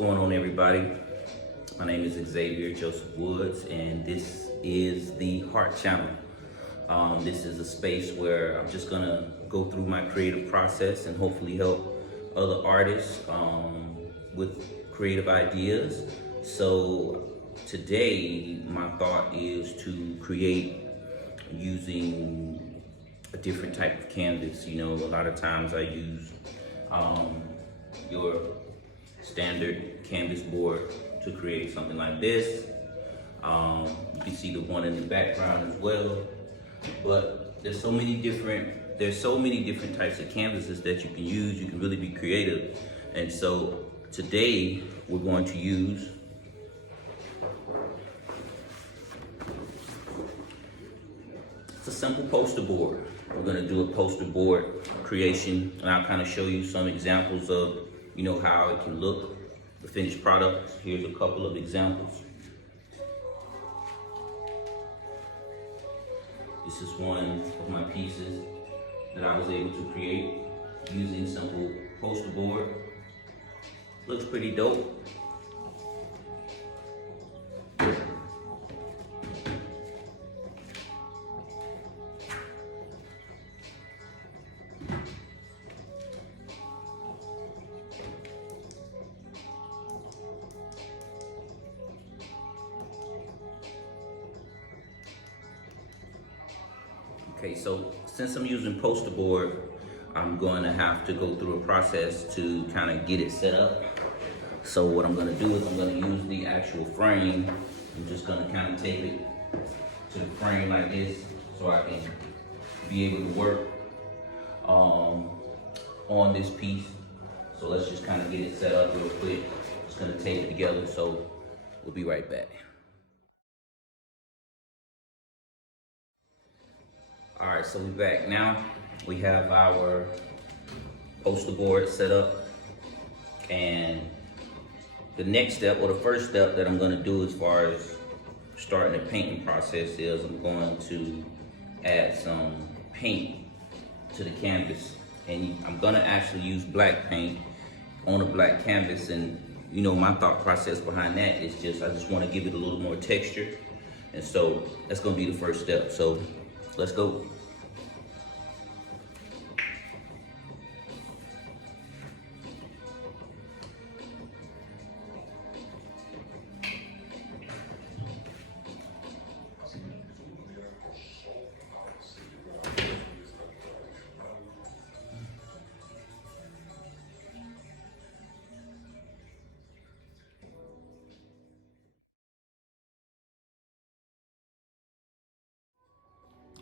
going on, everybody? My name is Xavier Joseph Woods, and this is the Heart Channel. This is a space where I'm just gonna go through my creative process and hopefully help other artists with creative ideas. So today, my thought is to create using a different type of canvas. You know, a lot of times I use your standard canvas board to create something like this. You can see the one in the background as well. But there's so many different types of canvases that you can use. You can really be creative. And so today we're going to use it's a simple poster board. We're gonna do a poster board creation, and I'll kind of show you some examples of, you know, how it can look, the finished product. Here's a couple of examples. This is one of my pieces that I was able to create using simple poster board. Looks pretty dope. Okay, so since I'm using poster board, I'm going to have to go through a process to kind of get it set up. So what I'm going to do is I'm going to use the actual frame. I'm just going to kind of tape it to the frame like this so I can be able to work on this piece. So let's just kind of get it set up real quick. Just going to tape it together, so we'll be right back. All right, so we're back now. We have our poster board set up, and the next step, or the first step that I'm gonna do as far as starting the painting process is I'm going to add some paint to the canvas. And I'm gonna actually use black paint on a black canvas, and you know, my thought process behind that is I just wanna give it a little more texture. And so that's gonna be the first step. So let's go.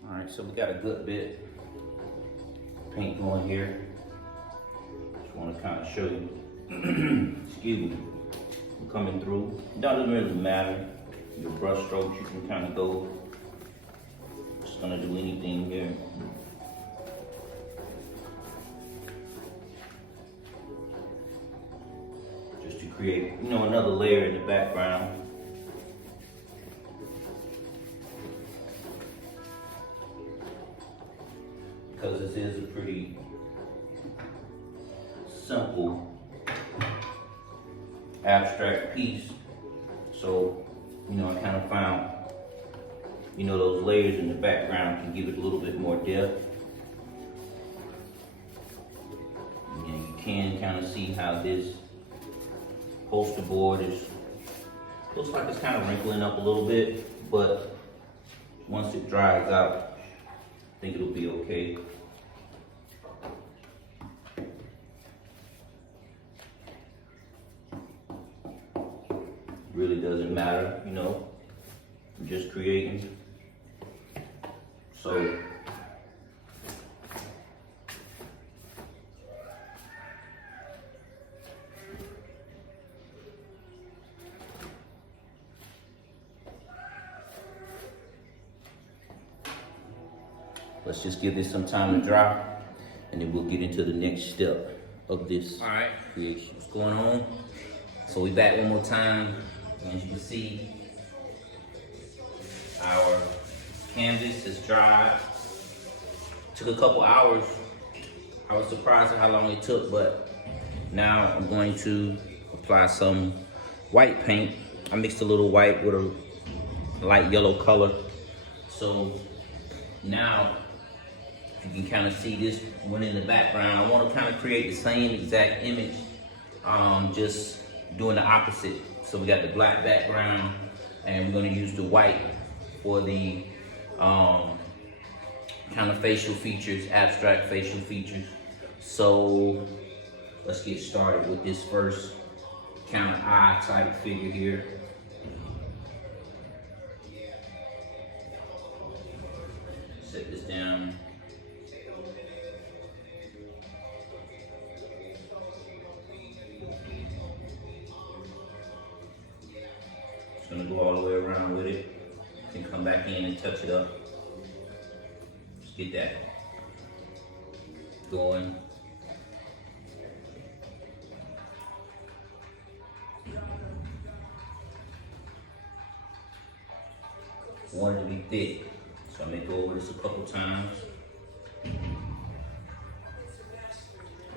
All right, so we got a good bit of paint going here. Just want to kind of show you, excuse me, I'm coming through. It doesn't really matter, your brush strokes, you can kind of go, just gonna do anything here. Just to create, you know, another layer in the background. Because this is a pretty simple abstract piece. So, you know, I kind of found, you know, those layers in the background can give it a little bit more depth. And you can kind of see how this poster board looks like it's kind of wrinkling up a little bit, but once it dries out, I think it'll be okay. Really doesn't matter, you know. I'm just creating. So let's just give this some time to dry, and then we'll get into the next step of this creation. What's going on? So we back one more time. As you can see, our canvas is dried. Took a couple hours. I was surprised at how long it took, but now I'm going to apply some white paint. I mixed a little white with a light yellow color. So now you can kind of see this one in the background. I want to kind of create the same exact image, just doing the opposite. So we got the black background, and we're going to use the white for the kind of facial features, abstract facial features. So let's get started with this first kind of eye type figure here. Set this down. Just gonna go all the way around with it. Then come back in and touch it up. Just get that going. I want it to be thick, so I may go over this a couple times. I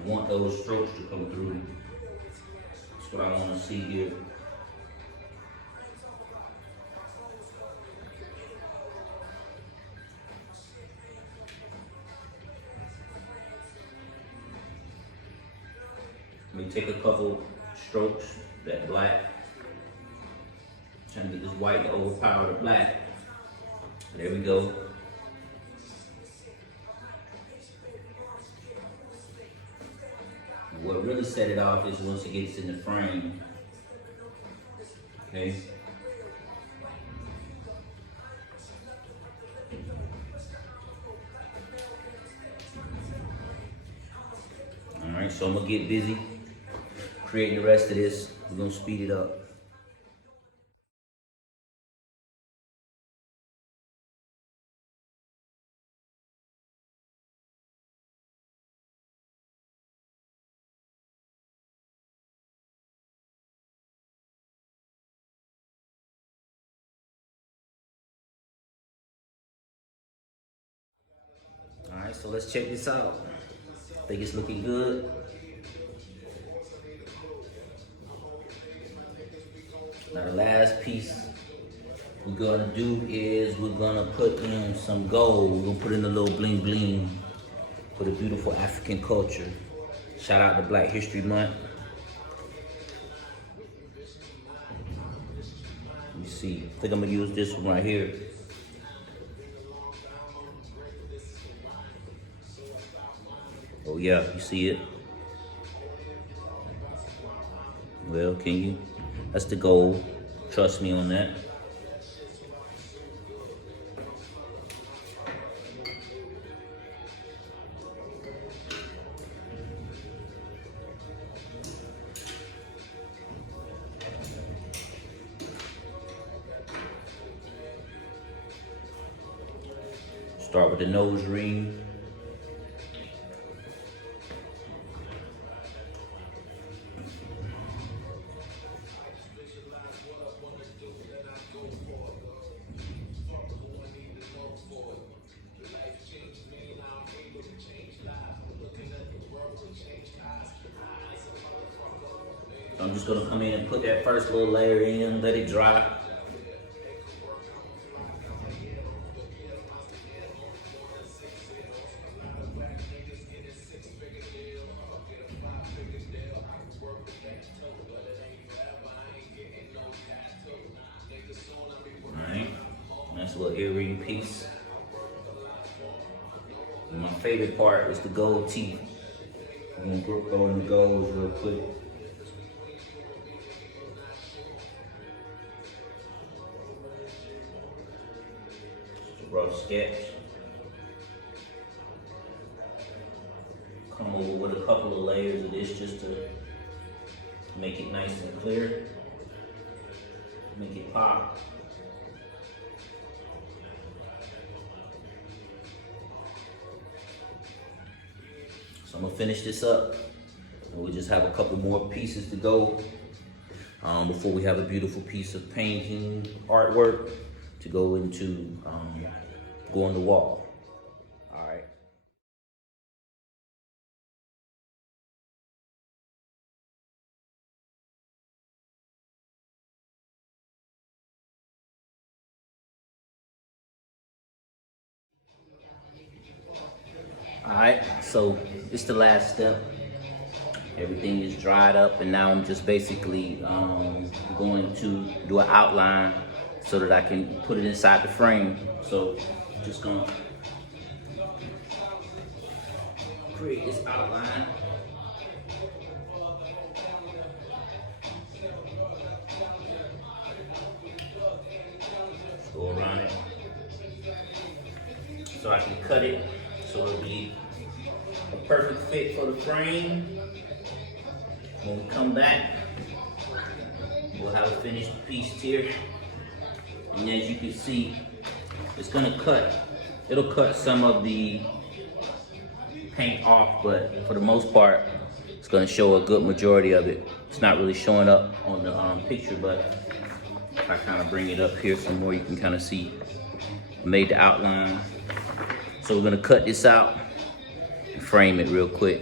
want those strokes to come through. That's what I want to see here. Let me take a couple strokes, that black. Trying to get this white to overpower the black. There we go. What really set it off is once it gets in the frame. Okay. All right, so I'm gonna get busy creating the rest of this. We're gonna speed it up. All right, so let's check this out. I think it's looking good. Now the last piece we're gonna do is we're gonna put in some gold. We're gonna put in a little bling bling for the beautiful African culture. Shout out to Black History Month. Let me see, I think I'm gonna use this one right here. Oh yeah, you see it? Well, can you? That's the gold. Trust me on that. Start with the nose ring. So I'm just gonna come in and put that first little layer in, let it dry. Alright, nice little earring piece. And my favorite part is the gold teeth. I'm gonna throw in the golds real quick. Rough sketch. Come over with a couple of layers of this just to make it nice and clear. Make it pop. So I'm gonna finish this up. And we'll just have a couple more pieces to go before we have a beautiful piece of painting artwork to go into go on the wall. All right. Alright, so it's the last step. Everything is dried up, and now I'm just basically going to do an outline so that I can put it inside the frame. So just gonna create this outline. Just go around it so I can cut it so it'll be a perfect fit for the frame. When we come back, we'll have a finished piece here. And as you can see, it's gonna cut. It'll cut some of the paint off, but for the most part, it's gonna show a good majority of it. It's not really showing up on the picture, but if I kind of bring it up here some more, you can kind of see I made the outline. So we're gonna cut this out and frame it real quick.